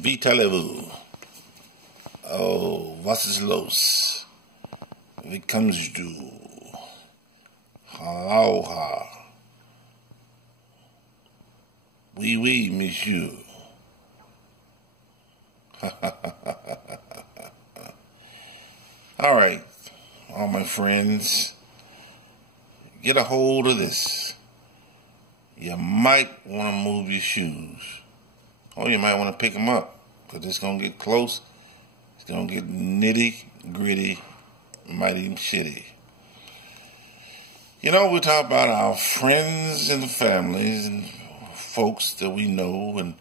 Vitalevou. Oh, was ist los? Wie kommst du? Aloha. Oui, oui, monsieur. All right, all my friends, get a hold of this. You might want to move your shoes. Or you might want to pick them up, because it's going to get close. It's going to get nitty, gritty, might even shitty. You know, we talk about our friends and families and folks that we know and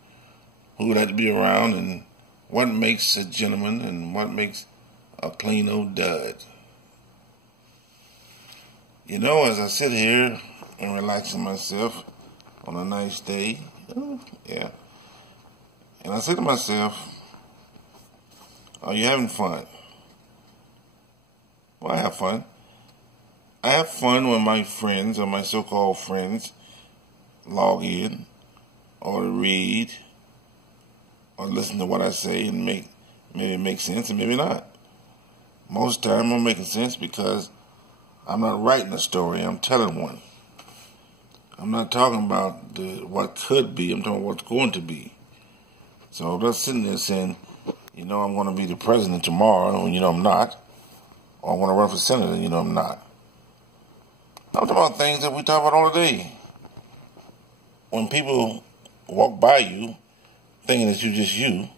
who would like to be around and what makes a gentleman and what makes a plain old dud. You know, as I sit here and relaxing myself on a nice day, yeah, and I say to myself, are you having fun? Well, I have fun. I have fun when my friends, or my so-called friends, log in, or read, or listen to what I say and maybe it makes sense and maybe not. Most of the time I'm making sense because I'm not writing a story, I'm telling one. I'm not talking about what could be, I'm talking about what's going to be. So I'm just sitting there saying, you know, I'm going to be the president tomorrow, and you know I'm not. Or I want to run for senator, and you know I'm not. I'm talking about things that we talk about all day. When people walk by you thinking that you're just you,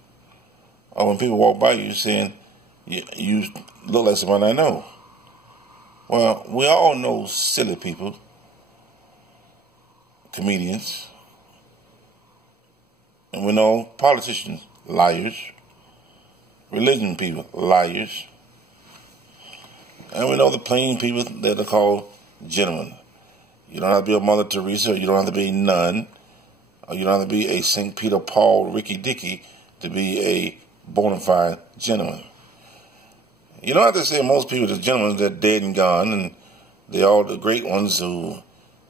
or when people walk by you saying you look like somebody I know. Well, we all know silly people, comedians, and we know politicians, liars, religion people, liars, and we know the plain people that are called gentlemen. You don't have to be a Mother Teresa, or you don't have to be a nun, or you don't have to be a St. Peter, Paul, Ricky Dicky to be a bona fide gentleman. You don't have to say most people are gentlemen, they're dead and gone, and they're all the great ones who,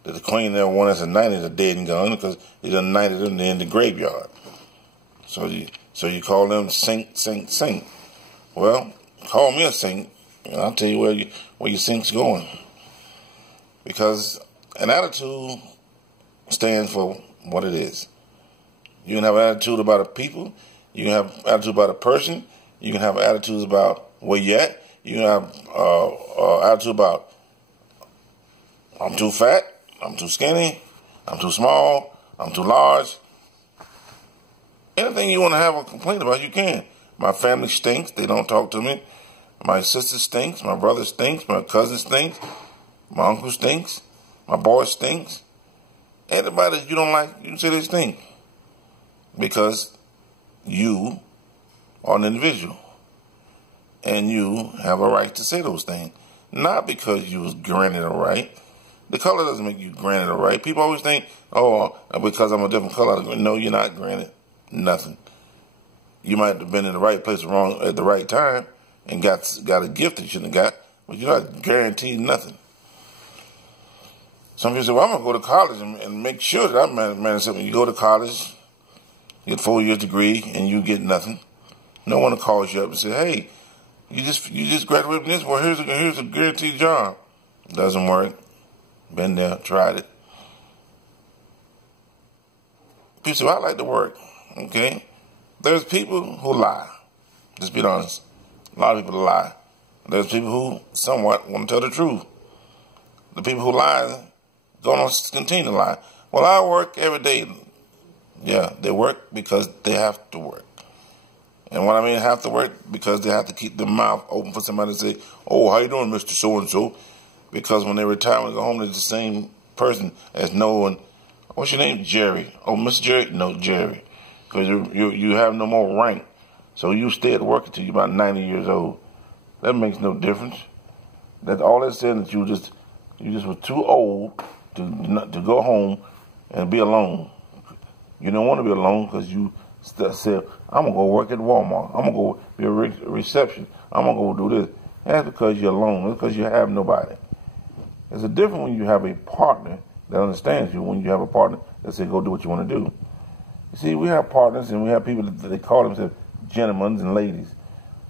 that the queen that won us in the 90s are dead and gone because they done knighted them in the graveyard. So you call them saint. Well, call me a saint, and I'll tell you where your saint's going. Because an attitude stands for what it is. You can have an attitude about a people. You can have an attitude about a person. You can have attitudes about where you at. You can have attitude about I'm too fat, I'm too skinny, I'm too small, I'm too large. Anything you want to have a complaint about, you can. My family stinks. They don't talk to me. My sister stinks. My brother stinks. My cousin stinks. My uncle stinks. My boy stinks. Anybody that you don't like, you can say they stink. Because you are an individual. And you have a right to say those things. Not because you was granted a right. The color doesn't make you granted a right. People always think, oh, because I'm a different color. No, you're not granted nothing. You might have been in the right place wrong at the right time and got a gift that you shouldn't have got, but you're not guaranteed nothing. Some people say, well, I'm going to go to college and make sure that I'm managing something. You go to college, you get a 4-year degree, and you get nothing. No one calls you up and say, hey, you just graduated from this. Well, here's a guaranteed job. Doesn't work. Been there, tried it. People say, well, I like to work. Okay? There's people who lie. Just be honest. A lot of people lie. There's people who somewhat want to tell the truth. The people who lie going to continue to lie. Well, I work every day. Yeah, they work because they have to work. And what I mean have to work, because they have to keep their mouth open for somebody to say, oh, how you doing, Mr. So-and-so? Because when they retire and go home, they're the same person as no one. What's your name? Jerry. Oh, Mr. Jerry? No, Jerry. Because you have no more rank. So you stay at work until you're about 90 years old. That makes no difference. That's all that's saying, that you just were too old to go home and be alone. You don't want to be alone because you said, I'm going to go work at Walmart. I'm going to go be a reception. I'm going to go do this. That's because you're alone. That's because you have nobody. It's a different when you have a partner that understands you, when you have a partner that says, go do what you want to do. You see, we have partners and we have people that they call themselves gentlemen and ladies.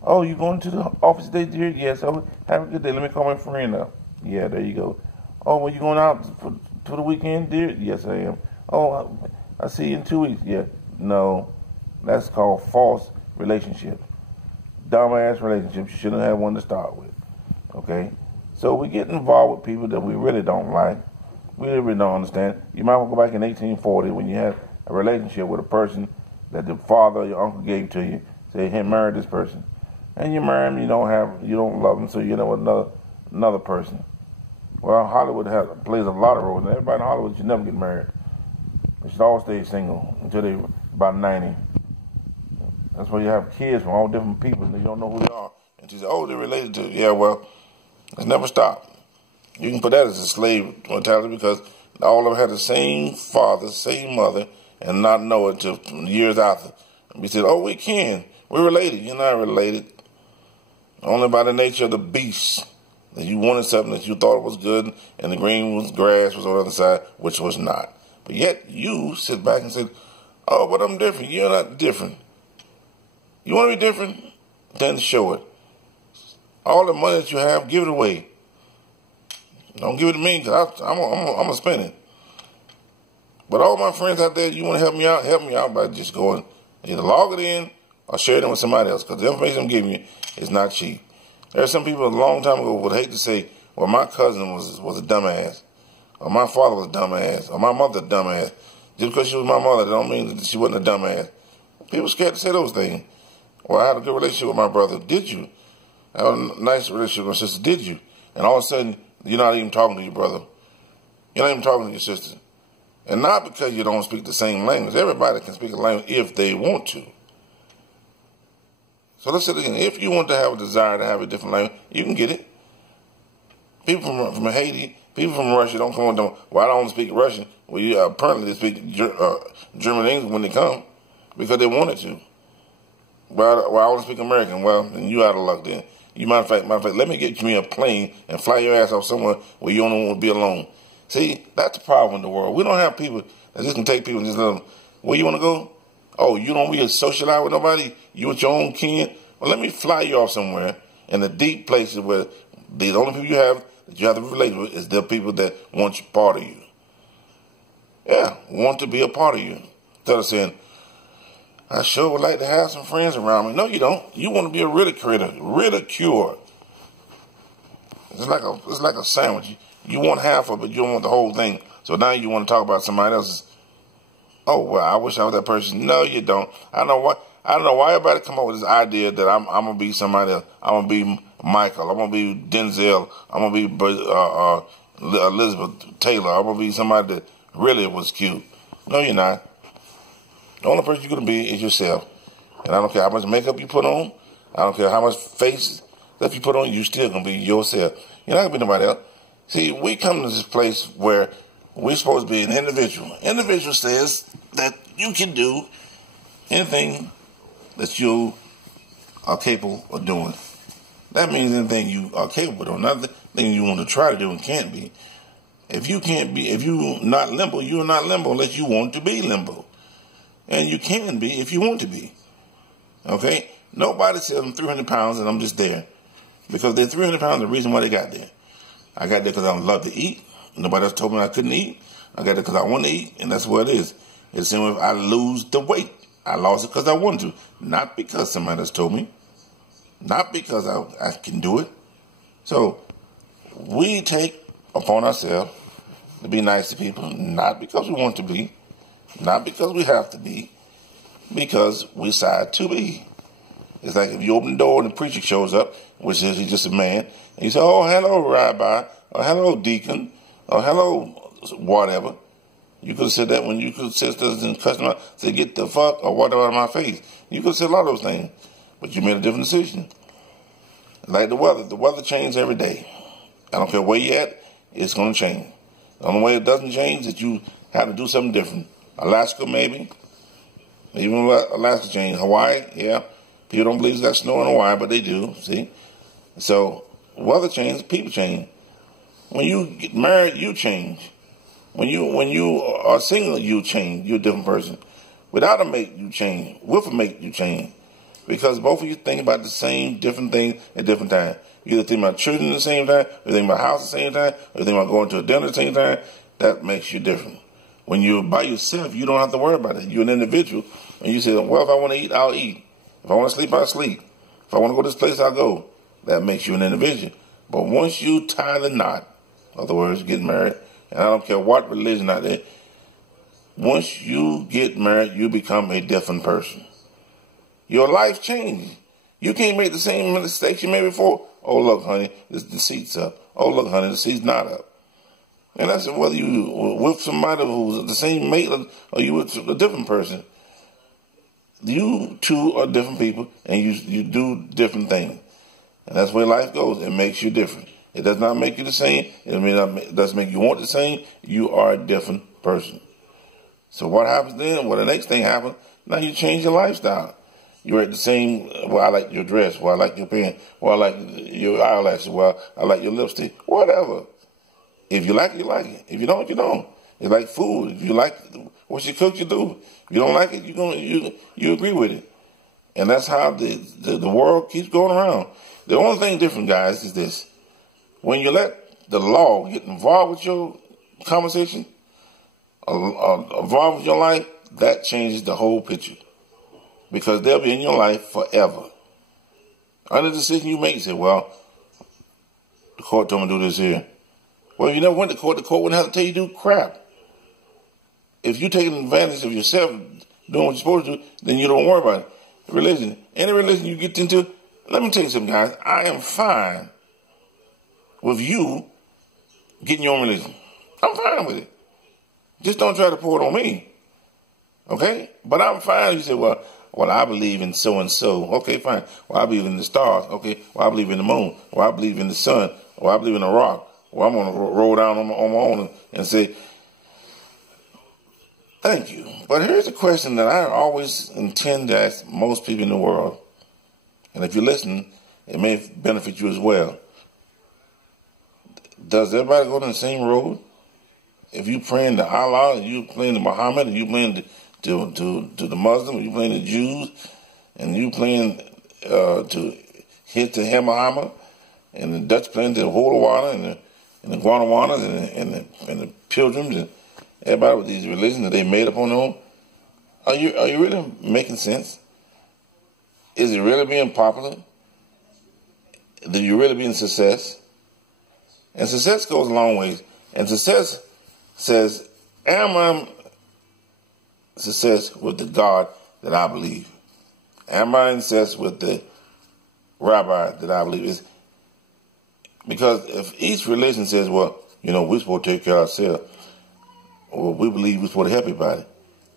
Oh, you going to the office today, dear? Yes. Oh, have a good day. Let me call my friend up. Yeah, there you go. Oh, well, you going out for the weekend, dear? Yes, I am. Oh, I see you in 2 weeks. Yeah. No, that's called false relationship. Dumbass relationship. You shouldn't have one to start with. Okay? So we get involved with people that we really don't like. We really don't understand. You might want to go back in 1840 when you had a relationship with a person that the father or your uncle gave to you. Say, hey, marry this person. And you marry him, you don't love him, so you know another person. Well, Hollywood plays a lot of roles. And everybody in Hollywood should never get married. They should all stay single until they're about 90. That's why you have kids from all different people and you don't know who they are. And she said, oh, they're related to, yeah, well, it's never stopped. You can put that as a slave mentality because all of them had the same father, same mother, and not know it until years after. And we said, oh, we can. We're related. You're not related. Only by the nature of the beast. That you wanted something that you thought was good, and the green grass was on the other side, which was not. But yet you sit back and say, oh, but I'm different. You're not different. You want to be different? Then show it. All the money that you have, give it away. Don't give it to me because I'm going to spend it. But all my friends out there, you want to help me out by just going, either log it in or share it with somebody else because the information I'm giving you is not cheap. There are some people a long time ago would hate to say, well, my cousin was a dumbass, or my father was a dumbass, or my mother a dumbass. Just because she was my mother, that don't mean that she wasn't a dumbass. People scared to say those things. Well, I had a good relationship with my brother. Did you? I had a nice relationship with my sister. Did you? And all of a sudden, you're not even talking to your brother. You're not even talking to your sister. And not because you don't speak the same language. Everybody can speak a language if they want to. So let's say it again. If you want to have a desire to have a different language, you can get it. People from Haiti, people from Russia don't come on. Well, I don't speak Russian. Well, apparently they speak German and English when they come because they wanted to. Well, I only speak American. Well, then you out of luck then. You matter of fact, let me get me a plane and fly your ass off somewhere where you don't want to be alone. See, that's the problem in the world. We don't have people that just can take people and just let them, where you want to go? Oh, you don't be socialize with nobody? You with your own kin? Well, let me fly you off somewhere in the deep places where the only people you have that you have to relate with is the people that want you part of you. Yeah, want to be a part of you. Instead of saying, I sure would like to have some friends around me. No, you don't. You want to be a ridiculer. It's like a sandwich. You want half of it, but you don't want the whole thing. So now you want to talk about somebody else's. Oh, well, I wish I was that person. No, you don't. I don't know why everybody come up with this idea that I'm going to be somebody else. I'm going to be Michael. I'm going to be Denzel. I'm going to be Elizabeth Taylor. I'm going to be somebody that really was cute. No, you're not. The only person you're going to be is yourself. And I don't care how much makeup you put on. I don't care how much face that you put on. You still going to be yourself. You're not going to be nobody else. See, we come to this place where we're supposed to be an individual. Individual says that you can do anything that you are capable of doing. That means anything you are capable of doing, not anything you want to try to do and can't be. If you're not limbo, you're not limbo unless you want to be limbo. And you can be if you want to be. Okay? Nobody says I'm 300 pounds and I'm just there. Because they're 300 pounds, the reason why they got there. I got there because I love to eat. Nobody else told me I couldn't eat. I got there because I want to eat, and that's what it is. It's the same way if I lose the weight. I lost it because I wanted to. Not because somebody else told me. Not because I can do it. So, we take upon ourselves to be nice to people, not because we want to be, not because we have to be, because we decide to be. It's like if you open the door and the preacher shows up, which is he's just a man, and you say, oh, hello, Rabbi, or hello, deacon, or hello, whatever. You could have said that when you could have said this and cussed him out, say, get the fuck or whatever out of my face. You could have said a lot of those things, but you made a different decision. Like the weather changes every day. I don't care where you're at, it's going to change. The only way it doesn't change is that you have to do something different. Alaska, maybe. Even Alaska changed. Hawaii, yeah. People don't believe it's got snow in Hawaii, but they do, see? So, weather changes, people change. When you get married, you change. When you are single, you change. You're a different person. Without a mate, you change. With a mate, you change. Because both of you think about the same different things at different times. You either think about children at the same time, or you think about house at the same time, or you think about going to a dinner at the same time. That makes you different. When you're by yourself, you don't have to worry about it. You're an individual, and you say, well, if I want to eat, I'll eat. If I want to sleep, I'll sleep. If I want to go to this place, I'll go. That makes you an individual. But once you tie the knot, in other words, get married, and I don't care what religion out there, once you get married, you become a different person. Your life changes. You can't make the same mistakes you made before. Oh, look, honey, the seat's up. Oh, look, honey, the seat's not up. And that's whether you with somebody who's the same mate or you with a different person. You two are different people, and you do different things. And that's where life goes. It makes you different. It does not make you the same. It doesn't make you want the same. You are a different person. So what happens then? Well, the next thing happens, now you change your lifestyle. You're at the same, well, I like your dress. Well, I like your pen. Well, I like your eyelashes. Well, I like your lipstick. Whatever. If you like it, you like it. If you don't, you don't. It's like food. If you like what you cook, you do. If you don't like it, you agree with it. And that's how the world keeps going around. The only thing different, guys, is this. When you let the law get involved with your conversation, involved with your life, that changes the whole picture. Because they'll be in your life forever. Under the decision you make, you say, well, the court told me to do this here. Well, if you never went to court, the court wouldn't have to tell you to do crap. If you're taking advantage of yourself, doing what you're supposed to do, then you don't worry about it. Religion, any religion you get into, let me tell you something, guys. I am fine with you getting your own religion. I'm fine with it. Just don't try to pour it on me. Okay? But I'm fine. You say, well, I believe in so-and-so. Okay, fine. Well, I believe in the stars. Okay. Well, I believe in the moon. Well, I believe in the sun. Well, I believe in the rock. Well, I'm going to roll down on my own and say, thank you. But here's a question that I always intend to ask most people in the world. And if you listen, it may benefit you as well. Does everybody go down the same road? If you praying to Allah, and you praying to Muhammad, and you praying to the Muslim, and you praying to Jews, and you praying to hit the Muhammad, and the Dutch praying to the Holy Water, and the Guanajuanas, and the Pilgrims, and everybody with these religions that they made up on their own, are you really making sense? Is it really being popular? Do you really being success? And success goes a long ways. And success says, am I success with the God that I believe? Am I in success with the rabbi that I believe? Is because if each religion says, well, we're supposed to take care of ourselves, or we believe we're supposed to help everybody.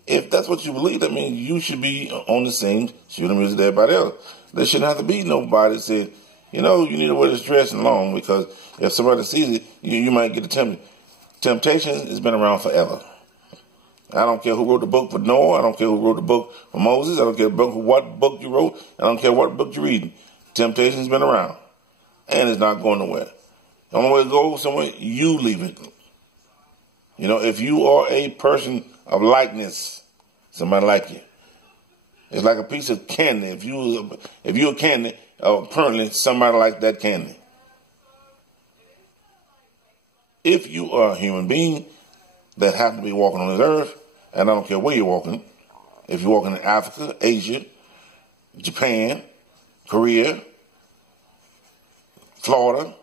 If that's what you believe, that means you should be on the same shooting as everybody else. There shouldn't have to be nobody that said, you need to wear this dress long, because if somebody sees it, you might get tempted. Temptation has been around forever. I don't care who wrote the book for Noah. I don't care who wrote the book for Moses. I don't care what book you wrote. I don't care what book you're reading. Temptation has been around, and it's not going nowhere. The only way to go somewhere, you leave it. If you are a person of likeness, somebody like you, it's like a piece of candy. If you're a candy, apparently somebody like that candy. If you are a human being that happen to be walking on this earth, and I don't care where you're walking, if you're walking in Africa, Asia, Japan, Korea, Florida,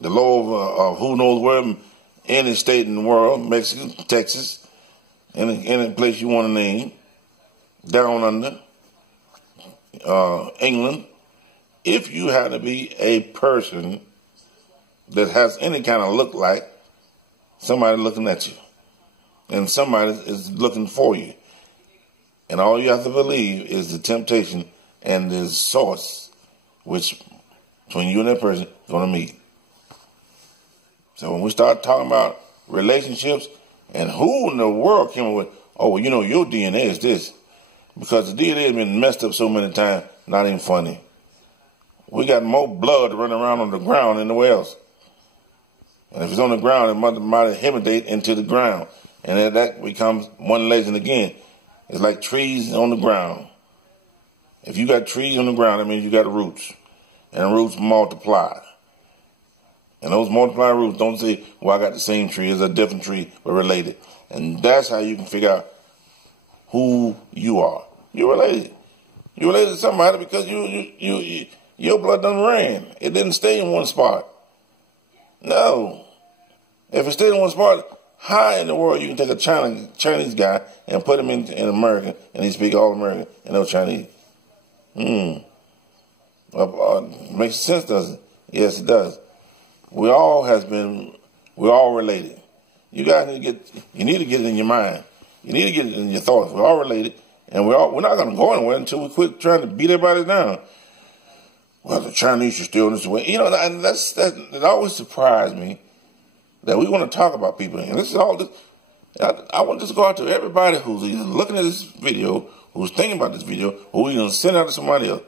the lower of who knows where, any state in the world, Mexico, Texas, any place you want to name, down under, England, if you happen to be a person that has any kind of look like somebody looking at you, and somebody is looking for you, and all you have to believe is the temptation and the source which between you and that person is going to meet. So when we start talking about relationships and who in the world came up with, oh, well, your DNA is this, because the DNA has been messed up so many times, not even funny. We got more blood running around on the ground than anywhere else. And if it's on the ground, it might intimidate into the ground. And then that becomes one legend again. It's like trees on the ground. If you got trees on the ground, that means you got roots. And the roots multiply. And those multiplied roots don't say, well, I got the same tree as a different tree, but related. And that's how you can figure out who you are. You're related. You're related to somebody because your blood done ran. It didn't stay in one spot. No. If it stayed in one spot, how in the world you can take a Chinese guy and put him in American and he speak all American and no Chinese? Makes sense, doesn't it? Yes, it does. We're all related. You guys need to get it in your mind. You need to get it in your thoughts. We're all related, and we're not going to go anywhere until we quit trying to beat everybody down. Well, the Chinese should still in this way. And it always surprised me that we want to talk about people. And this is all this. I want this to go out to everybody who's either looking at this video, who's thinking about this video, or who's going to send it out to somebody else.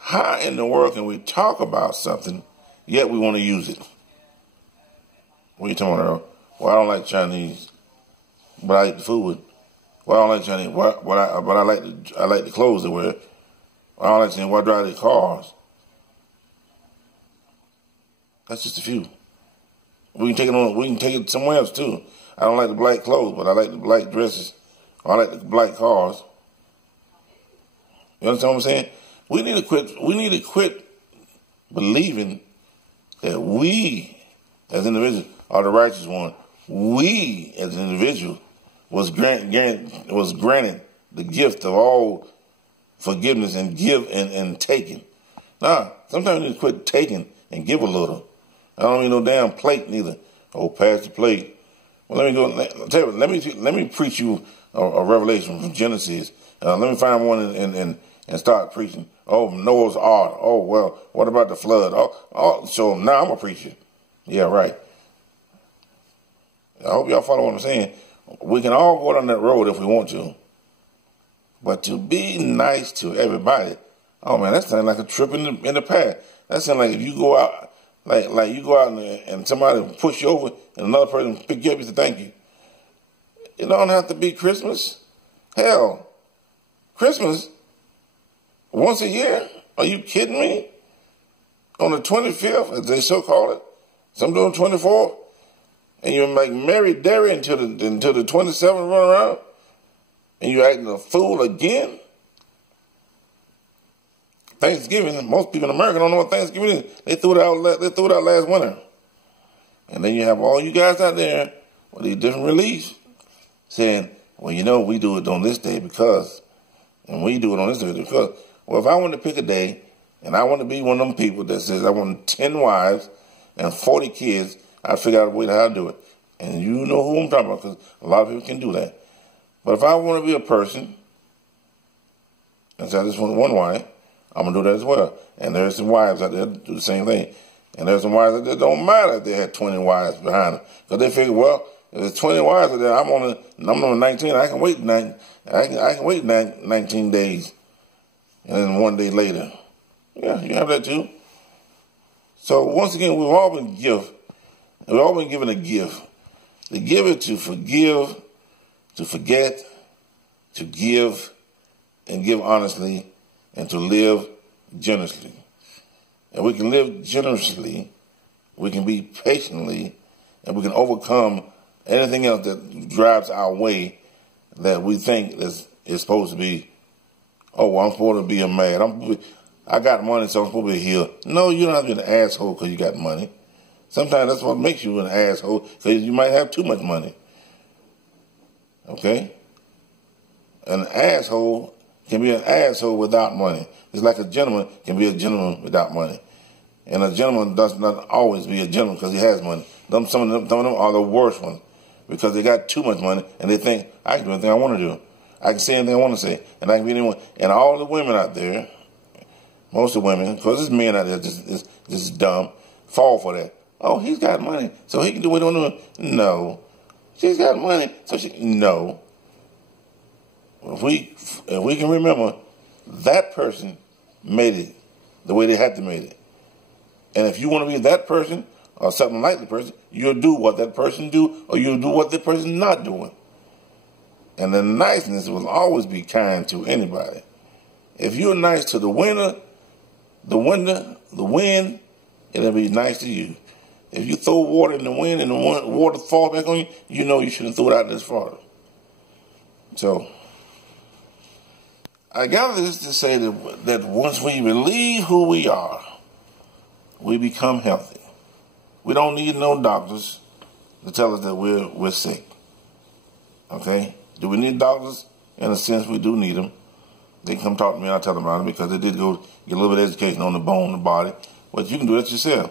How in the world can we talk about something, yet we want to use it? What are you talking about, Earl? Well, I don't like Chinese, but I eat the food. Well, I don't like Chinese, but I like the clothes they wear. I don't like Chinese, why drive their cars? That's just a few. We can take it somewhere else too. I don't like the black clothes, but I like the black dresses. Or I like the black cars. You understand what I'm saying? We need to quit believing that we, as individuals, are the righteous one. We, as an individual, was granted the gift of all forgiveness and give and taking. Nah, sometimes we need to quit taking and give a little. I don't need no damn plate neither. Oh, pass the plate. Well, let me preach you a revelation from Genesis. Let me find one and start preaching. Oh, Noah's Ark. Oh, well, what about the flood? Oh, so now I'm a preacher. Yeah, right. I hope y'all follow what I'm saying. We can all go down that road if we want to. But to be nice to everybody, oh man, that sounds like a trip in the past. That sounds like if you go out, like you go out and somebody push you over and another person pick you up and say thank you. It don't have to be Christmas. Hell, Christmas once a year? Are you kidding me? On the 25th, as they so call it, some do 24th, and you're like Mary Derry until the 27th run around, and you're acting a fool again. Thanksgiving, most people in America don't know what Thanksgiving is. They threw it out last winter. And then you have all you guys out there with these different reliefs saying, well, we do it on this day because, and we do it on this day because. Well, if I want to pick a day and I want to be one of them people that says I want 10 wives and 40 kids, I figure out a way to how to do it. And you know who I'm talking about because a lot of people can do that. But if I want to be a person and say I just want one wife, I'm going to do that as well. And there's some wives out there that do the same thing. And there's some wives out there that don't matter if they had 20 wives behind them. Because they figure, well, if there's 20 wives out there, I'm on 19, I can wait 19 days. And then one day later. Yeah, you have that too. So once again, we've all been given a gift. The gift is to forgive, to forget, to give, and give honestly, and to live generously. And we can live generously, we can be patiently, and we can overcome anything else that drives our way that we think is supposed to be. Oh, well, I'm supposed to be a man. I got money, so I'm supposed to be here. No, you don't have to be an asshole because you got money. Sometimes that's what makes you an asshole, because you might have too much money. Okay? An asshole can be an asshole without money. It's like a gentleman can be a gentleman without money. And a gentleman does not always be a gentleman because he has money. Some of them are the worst ones because they got too much money and they think, I can do anything I want to do. I can say anything I want to say, and I can be anyone. And all the women out there, most of the women, because there's men out there just dumb, fall for that. Oh, he's got money, so he can do what he wants to do. No. She's got money, so no. If we can remember, that person made it the way they had to make it. And if you want to be that person or something like the person, you'll do what that person do, or you'll do what the person's not doing. And the niceness will always be kind to anybody. If you're nice to the wind, it'll be nice to you. If you throw water in the wind and the water falls back on you, you know you shouldn't throw it out this far. So, I gather this to say that once we believe who we are, we become healthy. We don't need no doctors to tell us that we're sick. Okay? Do we need doctors? In a sense, we do need them. They come talk to me and I tell them about it because they did go get a little bit of education on the bone, the body. But you can do that yourself.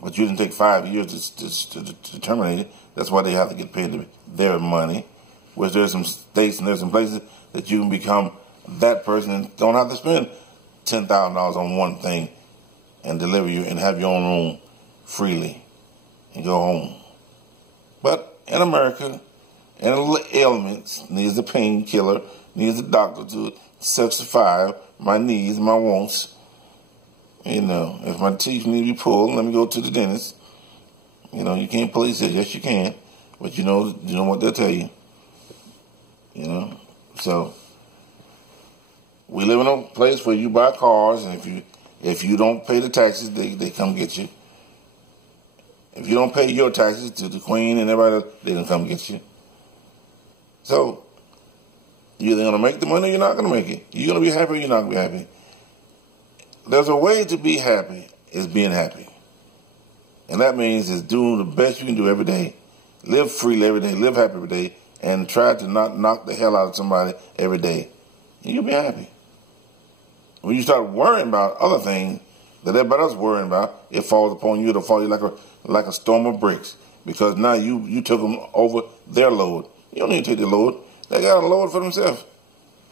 But you didn't take 5 years to terminate it. That's why they have to get paid their money. Which there's some states and there's some places that you can become that person and don't have to spend $10,000 on one thing and deliver you and have your own room freely and go home. But in America, and a little ailments, needs a painkiller, needs a doctor to satisfy my needs, my wants. You know, if my teeth need to be pulled, let me go to the dentist. You know, you can't police it. Yes, you can. But you know what they'll tell you. You know, so we live in a place where you buy cars, and if you don't pay the taxes, they come get you. If you don't pay your taxes to the Queen and everybody else, they don't come get you. So you're either gonna make the money or you're not gonna make it. You're gonna be happy or you're not gonna be happy. There's a way to be happy, is being happy. And that means is doing the best you can do every day. Live freely every day, live happy every day, and try to not knock the hell out of somebody every day. And you'll be happy. When you start worrying about other things that everybody else is worrying about, it falls upon you. It'll fall you like a storm of bricks. Because now you took them over their load. You don't need to take their load. They got a load for themselves.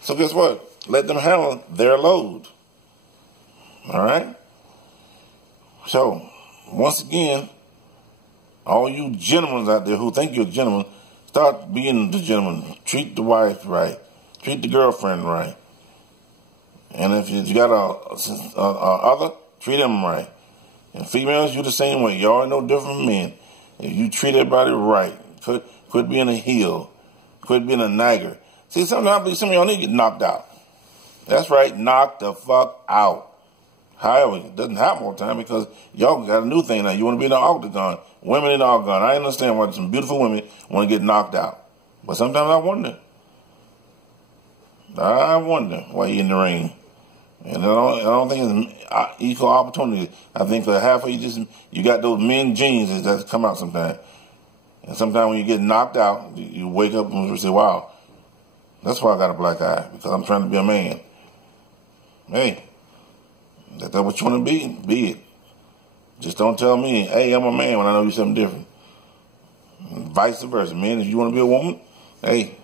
So guess what? Let them handle their load. All right? So, once again, all you gentlemen out there who think you're a gentleman, start being the gentleman. Treat the wife right. Treat the girlfriend right. And if you got a other, treat them right. And females, you the same way. Y'all ain't no different from men. If you treat everybody right, quit being a heel. Quit being a nagger. See, sometimes some of y'all need to get knocked out. That's right, knock the fuck out. However, it doesn't happen all the time because y'all got a new thing now. You want to be in the octagon. Women in the octagon. I understand why some beautiful women want to get knocked out. But sometimes I wonder why you're in the ring. And I don't think it's equal opportunity. I think for halfway you got those men genes that come out sometimes. And sometimes when you get knocked out, you wake up and you say, wow, that's why I got a black eye, because I'm trying to be a man. Hey, if that's what you want to be it. Just don't tell me, hey, I'm a man when I know you're something different. And vice versa. Men, if you want to be a woman, hey,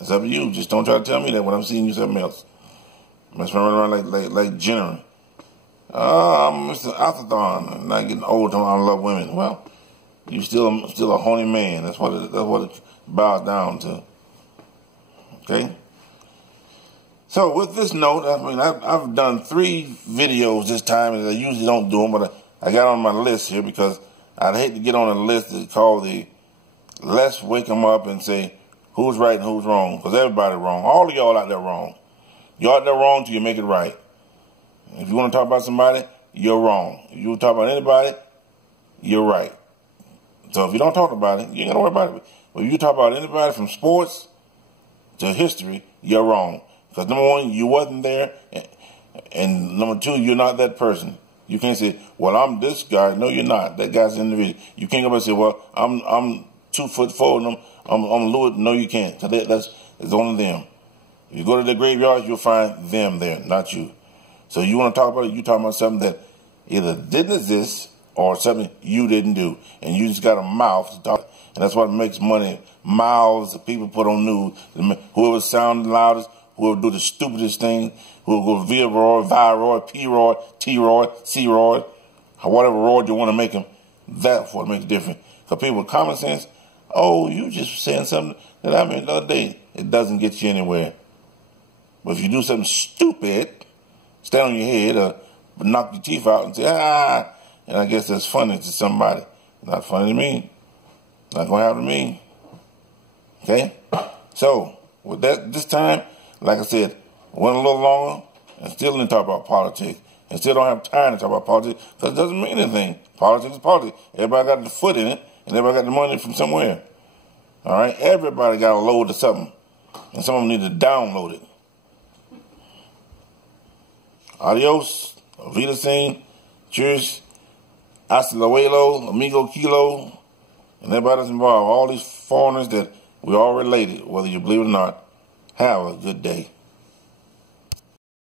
it's up to you. Just don't try to tell me that when I'm seeing you something else. I'm just running around like Jenner. I'm Mr. Atherton. I'm not getting old. I love women. Well, you still a horny man. That's what it boils down to. Okay. So with this note, I mean, I've done 3 videos this time, and I usually don't do them, but I got on my list here because I'd hate to get on a list that's called the Let's Wake 'em Up and say who's right and who's wrong, because everybody's wrong. All of y'all out there wrong. You're out there wrong till you make it right. If you want to talk about somebody, you're wrong. If you want to talk about anybody, you're right. So if you don't talk about it, you ain't got to worry about it. But if you talk about anybody from sports to history, you're wrong. Because number 1, you wasn't there, and number 2, you're not that person. You can't say, well, I'm this guy. No, you're not. That guy's an individual. You can't go and say, well, I'm 2'4" and I'm Louis. No, you can't. It's only them. If you go to the graveyard, you'll find them there, not you. So you want to talk about it, you talking about something that either didn't exist or something you didn't do. And you just got a mouth to talk. And that's what makes money. Mouths that people put on news. Whoever sounds loudest, whoever do the stupidest thing, whoever go Viroid, Viroid, P-Roid, T-Roid, C-Roid, whatever roid you want to make them, that's what makes it different. Because people with common sense, oh, you just saying something that I meant the other day. It doesn't get you anywhere. But if you do something stupid, stand on your head or knock your teeth out and say, and I guess that's funny to somebody. Not funny to me. Not going to happen to me. Okay? So, with that, this time, like I said, went a little longer and still didn't talk about politics. And still don't have time to talk about politics because it doesn't mean anything. Politics is politics. Everybody got the foot in it and everybody got the money from somewhere. All right? Everybody got a load of something. And some of them need to download it. Adios. Vida Singh. Cheers. Hasta luego. Amigo Kilo. And everybody that's involved. All these foreigners that we're all related, whether you believe it or not. Have a good day.